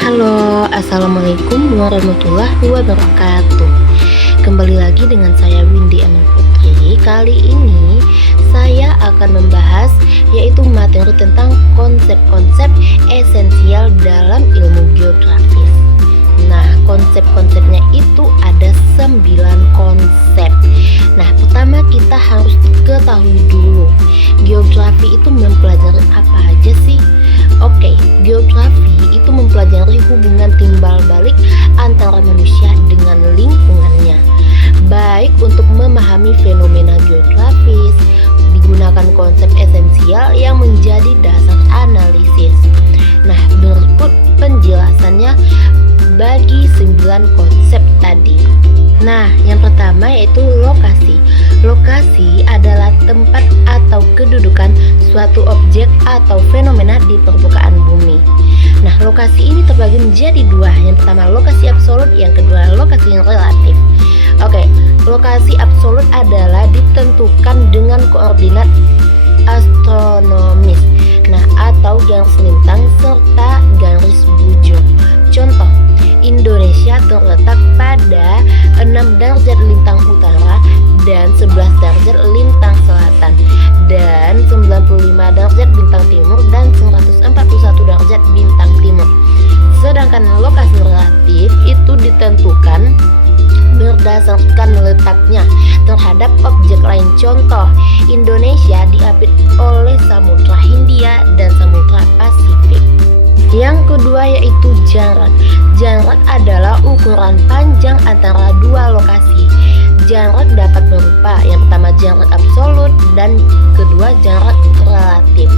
Halo, assalamualaikum warahmatullahi wabarakatuh. Kembali lagi dengan saya Windy Emang Putri. Kali ini saya akan membahas yaitu materi tentang konsep-konsep esensial dalam ilmu geografis. Nah, konsep-konsepnya itu ada 9 konsep. Nah, pertama kita harus ketahui dulu geografi itu mempelajari apa aja sih? Oke, geografi itu mempelajari hubungan timbal balik antara manusia dengan lingkungannya. Baik untuk memahami fenomena geografis, digunakan konsep esensial yang menjadi dasar analisis. Nah, berikut penjelasannya bagi 9 konsep tadi. Nah, yang pertama yaitu lokasi. Lokasi adalah tempat atau kedudukan suatu objek atau fenomena di permukaan bumi. Nah, lokasi ini terbagi menjadi dua. Yang pertama lokasi absolut, yang kedua lokasi relatif. Oke, lokasi absolut adalah ditentukan dengan koordinat astronomis. Nah, atau garis lintang serta garis bujur. Contoh, Indonesia terletak pada 6 derajat lintang utara dan 11 derajat lintang selatan dan 95 derajat bintang timur dan 141 derajat bintang timur. Sedangkan lokasi relatif itu ditentukan berdasarkan letaknya terhadap objek lain. Contoh, Indonesia diapit oleh Samudra Hindia dan Samudra Pasifik. Yang kedua yaitu jarak. Jarak adalah ukuran panjang antara dua lokasi. Jarak dapat berupa yang pertama jarak absolut dan kedua jarak relatif.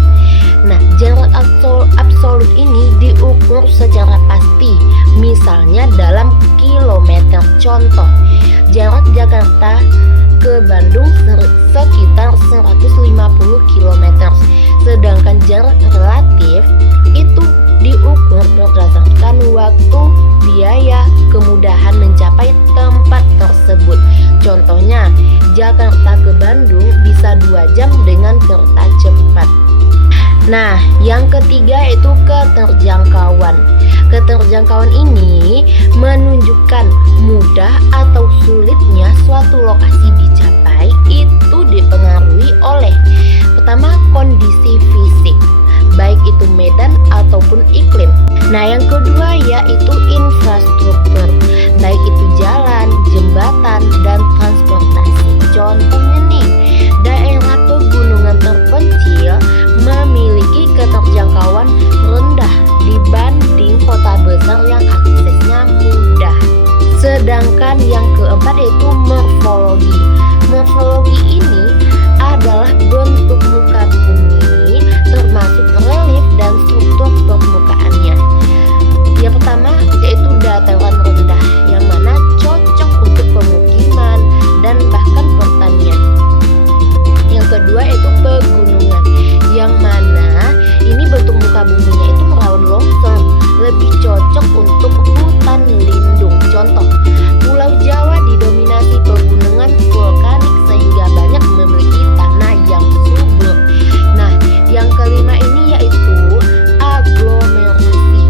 Nah, jarak absolut ini diukur secara pasti, misalnya dalam kilometer. Contoh, jarak Jakarta ke Bandung sekitar 150 km. Sedangkan jarak relatif itu diukur berdasarkan waktu, biaya, kemudahan mencapai tempat tersebut. Contohnya, Jakarta ke Bandung bisa 2 jam dengan kereta cepat. Nah, yang ketiga yaitu keterjangkauan. Keterjangkauan ini menunjukkan mudah atau sulitnya suatu lokasi dicapai itu dipengaruhi oleh pertama kondisi fisik, baik itu medan ataupun iklim. Nah, yang kedua yaitu infrastruktur, baik itu jalan, jembatan, dan transportasi. Contohnya nih, daerah pegunungan terpencil memiliki keterjangkauan rendah dibanding kota besar yang aksesnya mudah. Sedangkan yang keempat yaitu morfologi. Morfologi ini adalah bentuk muka bumi termasuk relief dan struktur permukaannya. Yang pertama yaitu dataran rendah yang mana cocok untuk pemukiman dan bahkan pertanian. Yang kedua yaitu pegunungan yang mana ini bentuk muka buminya itu rawan longsor, lebih cocok untuk hutan lindung. Contoh, Pulau Jawa didominasi pegunungan vulkanik sehingga banyak memiliki tanah yang subur. Nah, yang kelima ini yaitu aglomerasi.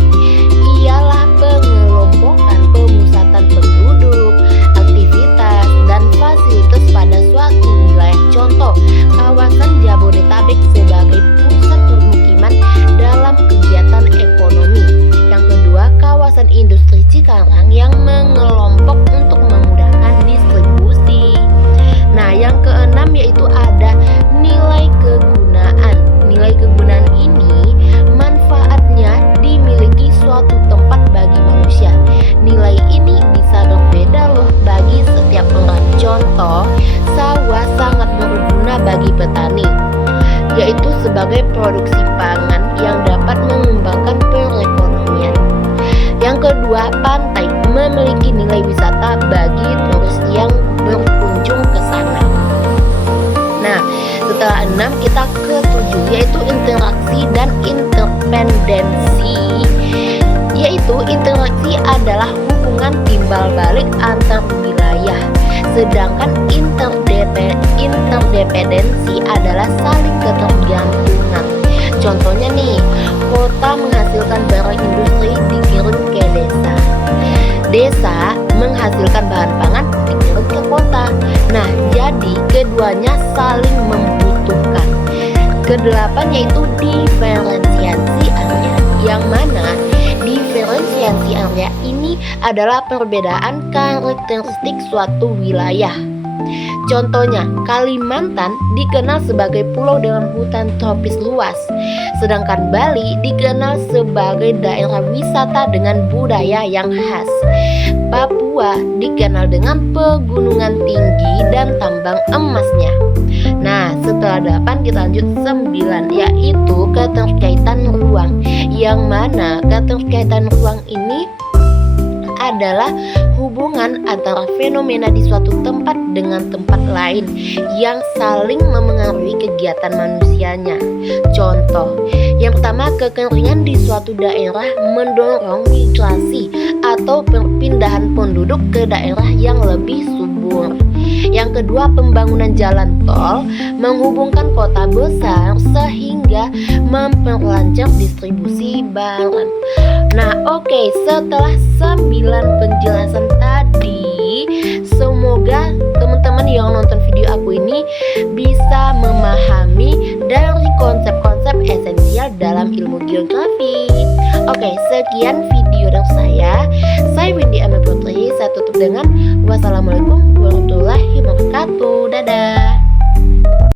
Ialah pengelompokan pemusatan penduduk, aktivitas, dan fasilitas pada suatu wilayah. Contoh, kawasan Jabodetabek sebagai pusat permukiman dalam kegiatan ekonomi. Yang kedua, kawasan industri Cikarang yang mengelompok untuk memudahkan distribusi. Nah, yang keenam yaitu ada nilai kegunaan. Nilai kegunaan ini manfaatnya dimiliki suatu tempat bagi manusia. Nilai ini bisa berbeda loh bagi setiap orang. Contoh, sawah sangat berguna bagi petani, yaitu sebagai produksi pangan yang dapat mengembangkan perekonomian. Yang kedua, pantai memiliki nilai wisata bagi turis yang berkunjung ke sana. Nah, setelah 6 kita ke 7 yaitu interaksi dan interdependensi. Yaitu interaksi adalah hubungan timbal balik antar wilayah, sedangkan interdependensi adalah saling ketergantungan. Contohnya nih, kota menghasilkan barang industri dikirim desa menghasilkan bahan pangan dikirim ke kota. Nah, jadi keduanya saling membutuhkan. Kedelapan yaitu diferensiasi area, yang mana diferensiasi area ini adalah perbedaan karakteristik suatu wilayah. Contohnya, Kalimantan dikenal sebagai pulau dengan hutan tropis luas, sedangkan Bali dikenal sebagai daerah wisata dengan budaya yang khas. Papua dikenal dengan pegunungan tinggi dan tambang emasnya. Nah, setelah 8 kita lanjut 9, yaitu keterkaitan ruang, yang mana keterkaitan ruang ini adalah hubungan antara fenomena di suatu tempat dengan tempat lain yang saling memengaruhi kegiatan manusianya. Contoh, yang pertama, kekeringan di suatu daerah mendorong migrasi atau perpindahan penduduk ke daerah yang lebih subur. Yang kedua, pembangunan jalan tol menghubungkan kota besar sehingga memperlancar distribusi barang. Nah, oke, setelah 9 penjelasan tadi, semoga teman-teman yang nonton video aku ini bisa memahami dari konsep-konsep esensial dalam ilmu geografi. Oke, sekian video dari saya. Saya Windy Ame Putri. Saya tutup dengan wassalamualaikum warahmatullahi wabarakatuh. Dadah.